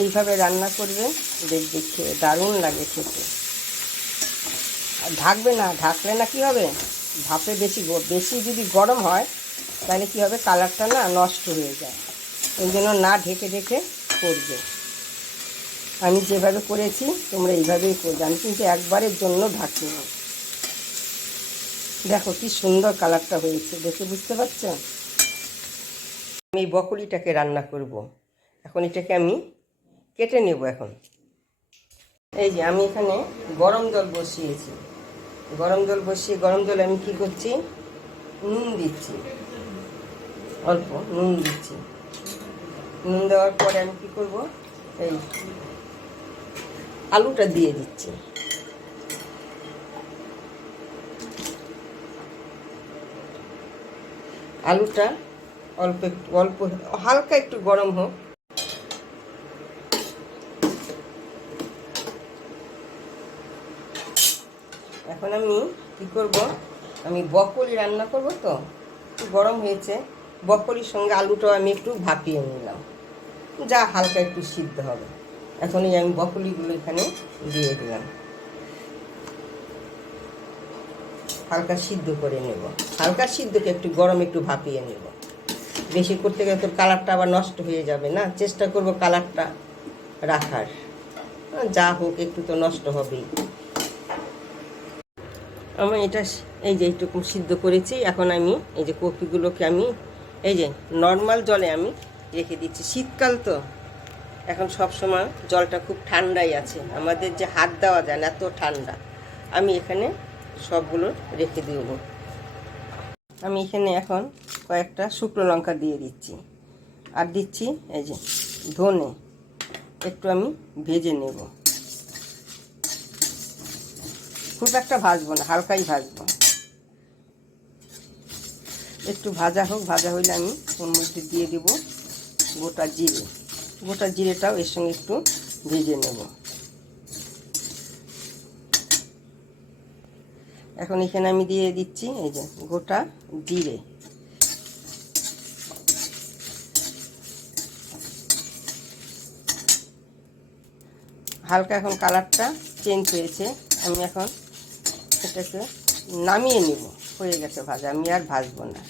এইভাবে রান্না করবে, দেখবে খেয়ে দারুণ লাগে খেতে। আর ঢাকবে না, ঢাকলে না কী হবে, ভাপে বেশি যদি গরম হয় তাহলে কী হবে, কালারটা না নষ্ট হয়ে যায়। ওই জন্য না ঢেকে ঢেকে করবে। আমি যেভাবে করেছি তোমরা এইভাবেই করবে। আমি কিন্তু একবারের জন্য ঢাকিনি। দেখো কি সুন্দর কালারটা হয়েছে, দেখে বুঝতে পারছো। আমি এই বকলিটাকে রান্না করব। এখন এটাকে আমি কেটে নেব। এখন এই যে আমি এখানে গরম জল বসিয়েছি। গরম জলে আমি কি করছি, নুন দিচ্ছি, অল্প নুন দিচ্ছি। নুন দেওয়ার পরে আমি কি করব, এই আলুটা দিয়ে দিচ্ছি। আলুটা অল্প হালকা একটু গরম হোক। এখন আমি কি করব, আমি বকলি রান্না করব, তো একটু গরম হয়েছে। বকলির সঙ্গে আলুটাও আমি একটু ভাপিয়ে নিলাম, যা হালকা একটু সিদ্ধ হবে। এখনই আমি বকলিগুলো এখানে দিয়ে দিলাম, হালকা সিদ্ধ করে নেব। হালকা সিদ্ধকে একটু গরম একটু ভাপিয়ে নেব। বেশি করতে গেলে তোর কালারটা আবার নষ্ট হয়ে যাবে না, চেষ্টা করব কালারটা রাখার। যা হোক একটু তো নষ্ট হবেই। আমি এটা এই যে এইটুকু সিদ্ধ করেছি। এখন আমি এই যে কপিগুলোকে আমি এই যে নর্মাল জলে আমি রেখে দিচ্ছি। শীতকাল তো, এখন সব সময় জলটা খুব ঠান্ডাই আছে, আমাদের যে হাত দেওয়া যায় না, এত ঠান্ডা। আমি এখানে সবগুলো রেখে দেব। আমি এখানে এখন কয়েকটা শুকনো লঙ্কা দিয়ে দিচ্ছি, আর দিচ্ছি এই যে ধনে। একটু আমি ভেজে নেব, খুব একটা ভাজবো না, হালকাই ভাজবো। একটু ভাজা হোক, ভাজা হইলে আমি ওর মধ্যে দিয়ে দেব গোটা জিরে। গোটা জিরেটাও এর সঙ্গে একটু ভেজে নেব। এখন এখানে আমি দিয়ে দিচ্ছি এই যে গোটা জিরে। হালকা এখন কালারটা চেঞ্জ হয়েছে। আমি এখন এটাকে নামিয়ে নেব, হয়ে গেছে ভাজা, আমি আর ভাজবো না।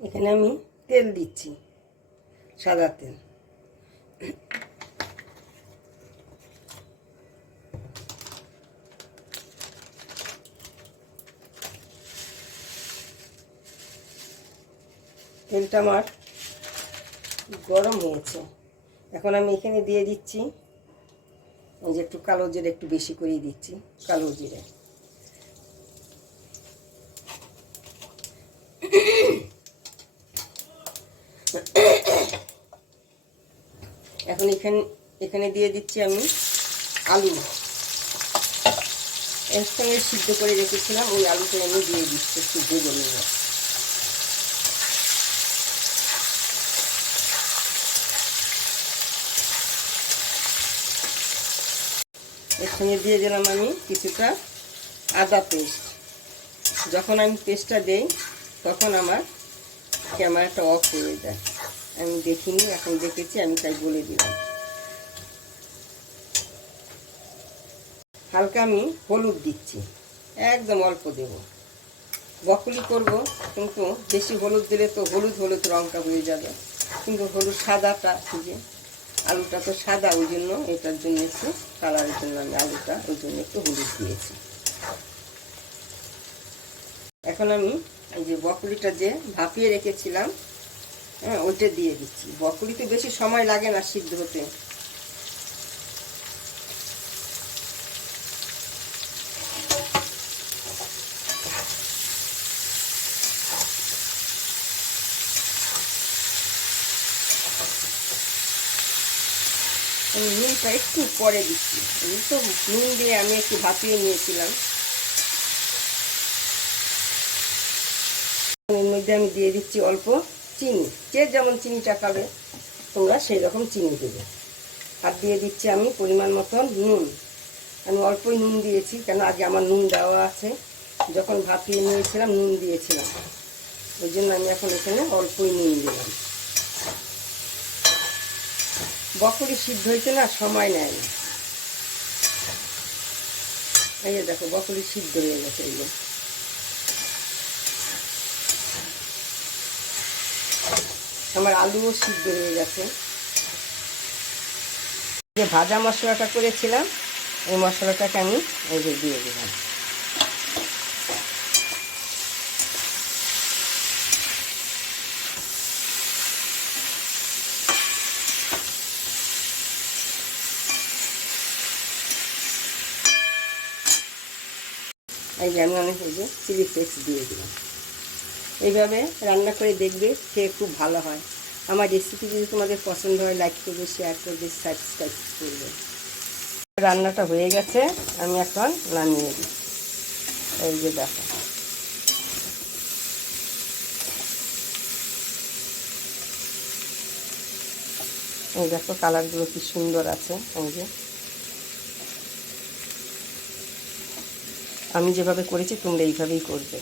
এখানে আমি তেল দিচ্ছি, সাদা তেল। তেলটা আমার গরম হয়েছে। এখন আমি এখানে দিয়ে দিচ্ছি এই যে একটু কালো জিরে, একটু বেশি করেই দিচ্ছি কালো জিরে। এখন এখানে দিয়ে দিচ্ছি আমি আলু। এর সঙ্গে সিদ্ধ করে রেখেছিলাম, ওই আলুটা আমি দিয়ে দিচ্ছি, একটু ভেজে নেব। এর সঙ্গে দিয়ে দিলাম আমি কিছুটা আদা পেস্ট। যখন আমি পেস্টটা দেই তখন আমার ক্যামেরাটা অফ হয়ে যায়, আমি দেখিনি, এখন দেখেছি, আমি তাই বলে দিলাম। হালকা আমি হলুদ দিচ্ছি, একদম অল্প দেব। বকলি করব, কিন্তু বেশি হলুদ দিলে তো হলুদ হলুদ রঙটা হয়ে যাবে। কিন্তু হলুদ সাদাটা, যে আলুটা তো সাদা, ওই জন্য এটার জন্য একটু কালারের জন্য আমি আলুটা ওই জন্য একটু হলুদ দিয়েছি। এখন আমি এই যে বকলিটা যে ভাপিয়ে রেখেছিলাম, হ্যাঁ, ওইটা দিয়ে দিচ্ছি। বকলিতে বেশি সময় লাগে না সিদ্ধ হতে। নুনটা একটু পরে দিচ্ছি, তো নুন দিয়ে আমি একটু ভাপিয়ে নিয়েছিলাম। এর মধ্যে আমি দিয়ে দিচ্ছি অল্প চিনি, যে যেমন চিনিটা খাবে তোমরা সেই রকম চিনি দেবে। আর দিয়ে দিচ্ছি আমি পরিমাণ মতন নুন। আমি অল্পই নুন দিয়েছি, কেন আগে আমার নুন দেওয়া আছে, যখন ভাপিয়ে নিয়েছিলাম নুন দিয়েছিলাম, ওই জন্য আমি এখন এখানে অল্পই নুন দিলাম। বকরি সিদ্ধ হইতে না সময় নেয় না। এই যে দেখো বকরি সিদ্ধ হয়ে গেছে। এই যে আমার আলুও সিদ্ধ হয়ে গেছে। যে ভাজা মশলাটা করেছিলাম এই মশলাটাকে আমি এই যে দিয়ে দিলাম। এই যে আমি অনেক এই যে চিলি ফ্লেক্স দিয়ে দিলাম। এইভাবে রান্না করে দেখবে, খেয়ে খুব ভালো হয়। আমার রেসিপি যদি তোমাদের পছন্দ হয় লাইক করবে, শেয়ার করবে, সাবস্ক্রাইব করবে। রান্নাটা হয়ে গেছে, আমি এখন নামিয়ে দিই। এই যে দেখো এই দেখো কালারগুলো কি সুন্দর আছে। এই যে আমি যেভাবে করেছি তোমরা এইভাবেই করবে।